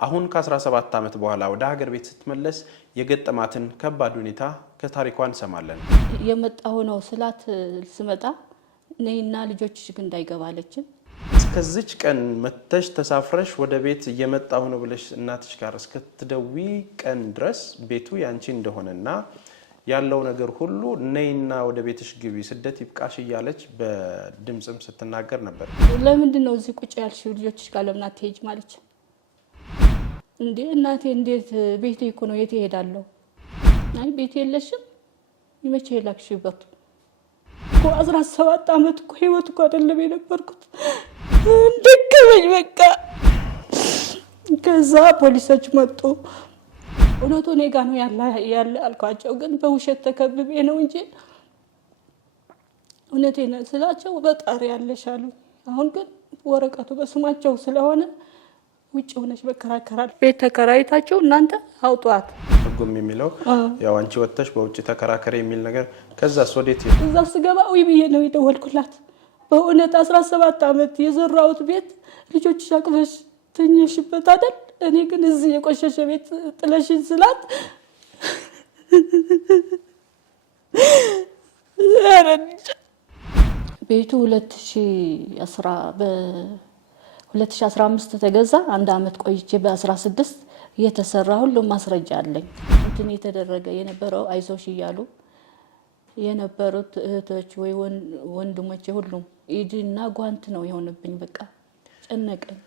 አሁን ከ17 ዓመት በኋላ ወደ ሀገር ቤት ስትመለስ የገጠማትን ከባድ ሁኔታ ከታሪኳን ሰማለን። የመጣው ነው ስላት ስመጣ ነይና ልጆችሽ ግን እንዳይገባለችን እስከዚች ቀን መተሽ ተሳፍረሽ ወደ ቤት እየመጣው ነው ብለሽ እናትሽ ጋር እስከትደዊ ቀን ድረስ ቤቱ ያንቺ እንደሆነና ያለው ነገር ሁሉ ነይና ወደ ቤትሽ ግቢ ስደት ይብቃሽ እያለች በድምጽም ስትናገር ነበር። ለምንድን ነው እዚህ ቁጭ ያልሽው ልጆችሽ ጋር ለምን አትሄጂ ማለች። እንዴ እናቴ እንዴት ቤቴ እኮ ነው የት እሄዳለሁ? አይ ቤት የለሽም ይመቼ ላክሽበት እኮ 17 ዓመት እኮ ህይወት እኮ አይደለም የነበርኩት። ደከመኝ በቃ። ከዛ ፖሊሶች መጡ። እውነቱ እኔ ጋር ነው ያለ አልኳቸው። ግን በውሸት ተከብቤ ነው እንጂ እውነቴን ስላቸው በጣሪ ያለሽ አሉ። አሁን ግን ወረቀቱ በስማቸው ስለሆነ ውጭ ሆነሽ በከራከራል። ቤት ተከራይታችሁ እናንተ አውጧት ህጉም የሚለው ያው አንቺ ወጥተሽ በውጭ ተከራከረ የሚል ነገር። ከዛ ሶዴት እዛ ስገባ ወይ ብዬ ነው የደወልኩላት። በእውነት 17 ዓመት የዘራውት ቤት ልጆች አቅፈሽ ተኝሽበት አይደል? እኔ ግን እዚህ የቆሸሸ ቤት ጥለሽኝ ስላት ቤቱ 2015 ተገዛ። አንድ አመት ቆይቼ በ16 እየተሰራ ሁሉ ማስረጃ አለኝ። እንትን የተደረገ የነበረው አይዞሽ እያሉ የነበሩት እህቶች ወይ ወንድሞቼ ሁሉም ኢድና ጓንት ነው የሆነብኝ። በቃ ጨነቀኝ።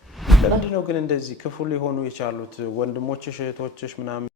ለምንድን ነው ግን እንደዚህ ክፉ ሊሆኑ የቻሉት? ወንድሞችሽ እህቶችሽ ምናምን